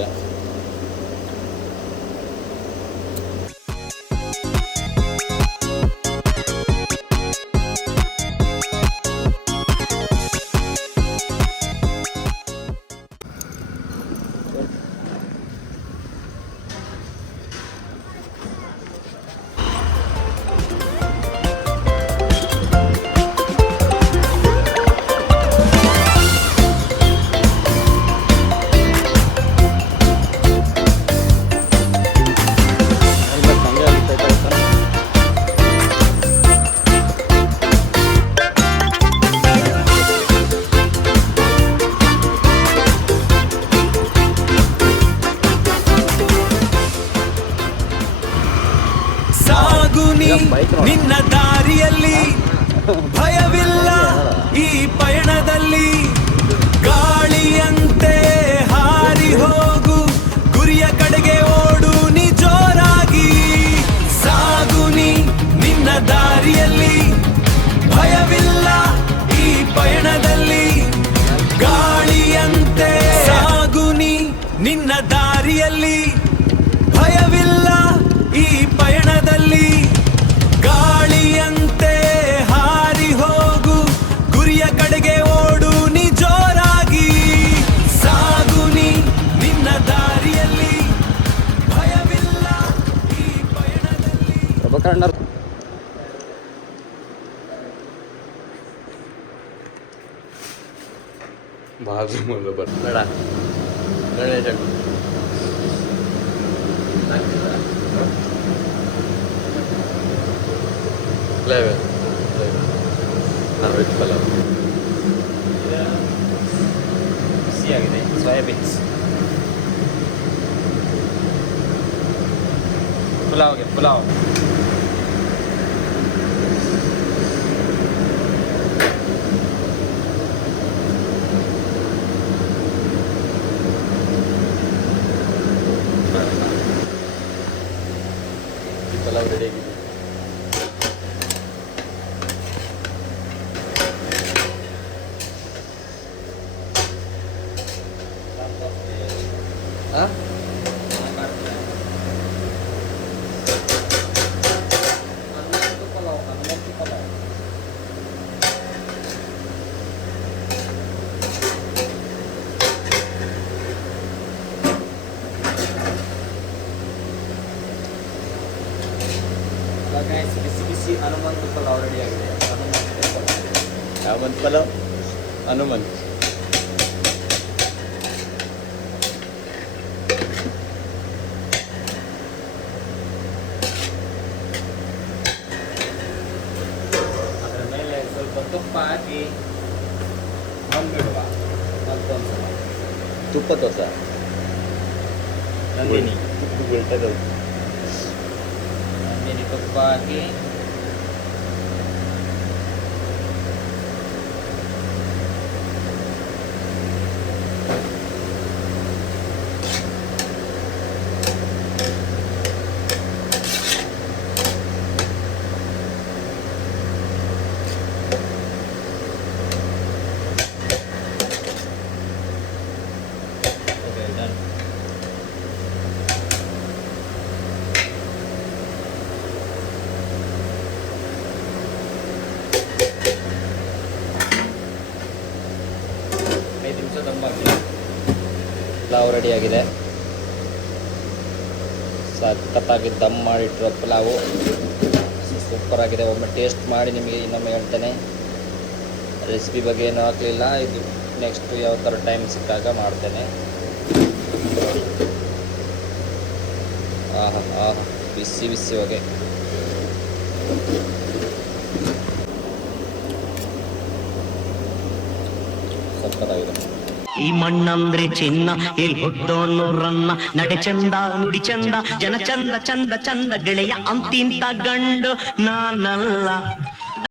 ಇರುತ್ತೆ. ನಿನ್ನ ದಾರಿಯಲ್ಲಿ ಭಯವಿಲ್ಲ ಈ ಪಯಣದಲ್ಲಿ, ಗಾಳಿಯಂತೆ ಹಾರಿ ಹೋಗು, ಗುರಿಯ ಕಡೆಗೆ ಓಡು ನೀ ಜೋರಾಗಿ. ಸಾಗುನಿ ನಿನ್ನ ದಾರಿಯಲ್ಲಿ ಭಯವಿಲ್ಲ ಈ ಪಯಣದಲ್ಲಿ, ಗಾಳಿಯಂತೆ ಸಾಗುನಿ ನಿನ್ನ ದಾರಿಯಲ್ಲಿ ಭಯವಿಲ್ಲ ಈ ಪಯಣದಲ್ಲಿ, ಗಾಳಿಯಂತೆ ಹಾರಿ ಹೋಗು, ಗುರಿಯ ಕಡೆಗೆ ಓಡು ನೀ ಜೋರಾಗಿ. ಸಾಗುನಿ ನಿನ್ನ ದಾರಿಯಲ್ಲಿ ಭಯವಿಲ್ಲ ಈ ಪಯಣದಲ್ಲಿ. ಬಾಜು ಬರ್ಬೇಡ ಗಣೇಶ ವೆಜ್ ಪಲಾವ್ ಬಿಸಿಯಾಗಿದೆ. ಸೋಯಾಬೀನ್ಸ್ ಪುಲಾವ್ ಪಲಾವ್ ರೆಡಿ ಆಗಿದೆ. ಬಿಸಿ ಬಿಸಿ ಹನುಮಂತ ಪಲಾವ್ ರೆಡಿ ಆಗಿದೆ. ಹನುಮಂತ ಪಲಾವ್ ಹನುಮಂತ್ ಅದರ ಮೇಲೆ ಸ್ವಲ್ಪ ತುಪ್ಪ ಹಾಕಿ ಬಂದ್ಬಿಡುವ. ಮತ್ತೊಂದ್ಸಲ ತುಪ್ಪ ದೋಸೆ ನಂದಿನಿ ಬೀಳ್ತದೆ. ತುಪ್ಪ ಹಾಕಿ ಪಲಾವ್ ರೆಡಿಯಾಗಿದೆ. ಸಖತ್ತಾಗಿ ದಮ್ ಮಾಡಿಟ್ಟಿರೋ ಪಲಾವು ಸೂಪರ್ ಆಗಿದೆ. ಒಮ್ಮೆ ಟೇಸ್ಟ್ ಮಾಡಿ ನಿಮಗೆ ಇನ್ನೊಮ್ಮೆ ಹೇಳ್ತೇನೆ. ರೆಸಿಪಿ ಬಗ್ಗೆ ಏನೂ ಹಾಕಲಿಲ್ಲ. ಇದು ನೆಕ್ಸ್ಟ್ ಯಾವ ಥರ ಟೈಮ್ ಸಿಕ್ಕಾಗ ಮಾಡ್ತೇನೆ. ಆಹಾ ಆಹಾ ಬಿಸಿ ಬಿಸಿ ಹೊಗೆ. ಸಖತ್ತಾಗಿದೆ. ಈ ಮಣ್ಣಂದ್ರೆ ಚಿನ್ನ, ಇಲ್ಲಿ ಹುಟ್ಟೋನು ರನ್ನ, ನಡೆ ಚಂದ ನುಡಿ ಚಂದ, ಜನ ಚಂದ ಚಂದ ಚಂದ, ಗೆಳೆಯ ಅಂತಿಂತ ಗಂಡು ನಾನಲ್ಲ.